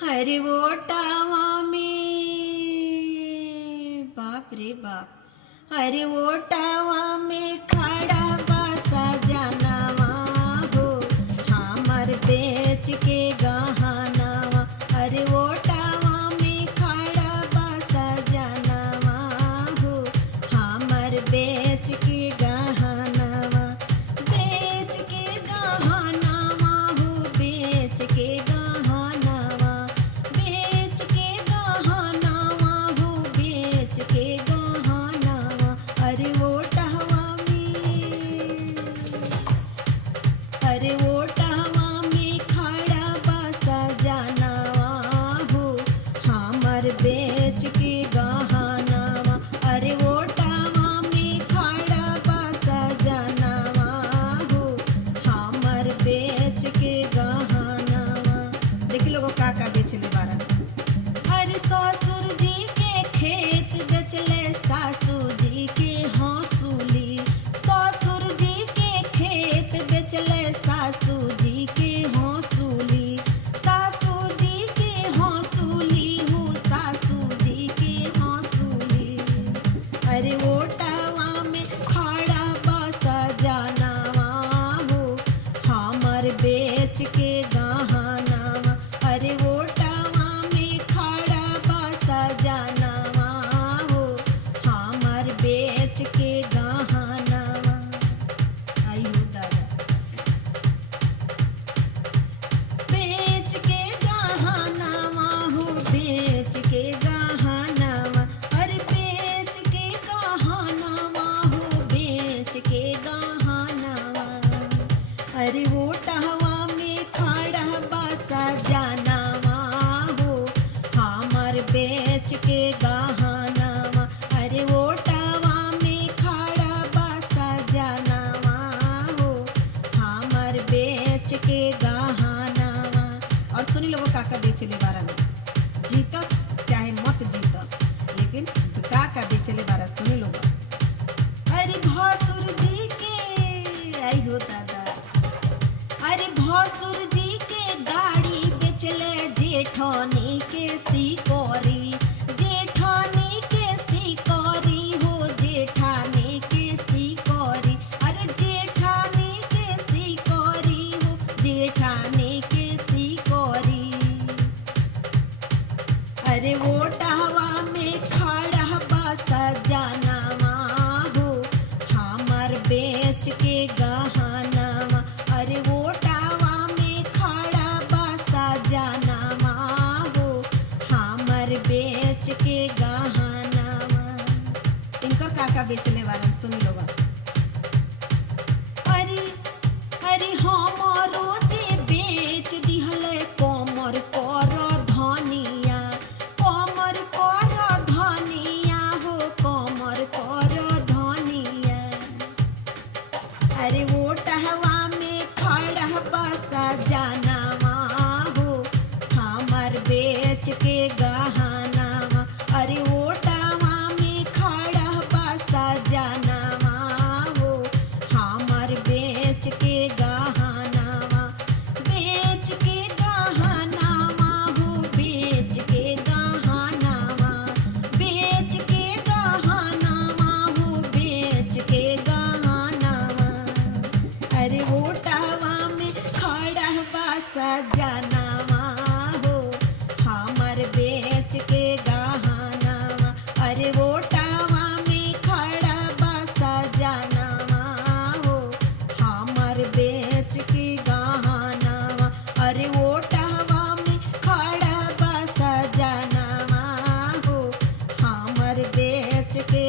हरे वो टावा में बाप रे बाप। हरे वो टावा में खड़ा बासा जानवा हो हमर बेच के गहनवा। हरे वो टावा में खड़ा बासा जानवा हो हमर बेच के गहनवा। बेच के गहनवा हो बेच के गहनवा। बेच के गहनवा हो बेच के गहनवा। अरे वो टहवा में अरे वो टहवा में खड़ा बासा जानवा हो हमर बेच के गहनवा। अरे वो टहवा में खड़ा बासा जानवा हो हमर बेच के गहनवा। देखी लोगों का बेचले बारा। अरे ससुर जी के खेत बेचले सासू जी के हौसुली। ससुर जी के खेत बेचले सासू जी के हौसुली। सासू जी के हौसुली हो सासू जी के हौसुली। अरे वो टावा में खड़ा बासा जानवा हो हमर बेच के गहनवा। अरे वो टावा में खड़ा बासा जानवा हो हमर बेच के गहनवा। आई हो दादा। बेच के गहनवा हो बेच के गहनवा। अरे बेच के गहनवा हो बेच के गहनवा। अरे वो टहवा में खड़ा बासा जानवा हो हमर बेच के गहनवा। अरे वो टहवा में खड़ा बासा जानवा हो हमर बेच के गहनवा। और सुनी लोगों काका बेचले बारा में जीतस चाहे मत जीतस लेकिन काका बेचले बारा सुनी लोग। अरे भसुर जी के आई हो दादा। अरे भसुर जी के गाड़ी बेचले जेठानी के सिकोरी। जेठानी के सिकोरी हो जेठानी के सिकोरी। अरे जेठानी के सिकोरी हो जेठानी के सिकोरी। अरे वो टहवा में खड़ा बासा जानवा हो हमर बेच के गहनवा। अरे वो टावा में खड़ा बासा जानवा हो हमर बेच के गहनवा। इनकर काका बेचले वाला सुनी लोग। अरे अरे हमरो जे बेच दिहले कमर पर धनिया। कमर पर धनिया हो कमर पर धनिया। अरे वो टहवा में खड़ा बासा जानवा हो हमर बेच के गहनवा। अरे वो टहवा में खड़ा बासा जानवा हो हमर बेच के गहनवा। बेच के गहनवा हो बेच के गहनवा। बेच के गहनवा हो बेच के गहनवा। अरे वो टावा में खड़ा बासा जानवा हो हमर बेच के गहनवा। अरे वो टावा में खड़ा बासा जानवा हो हमर बेच के गहनवा। अरे वो टावा में खड़ा बासा जानवा हो हमर बेच के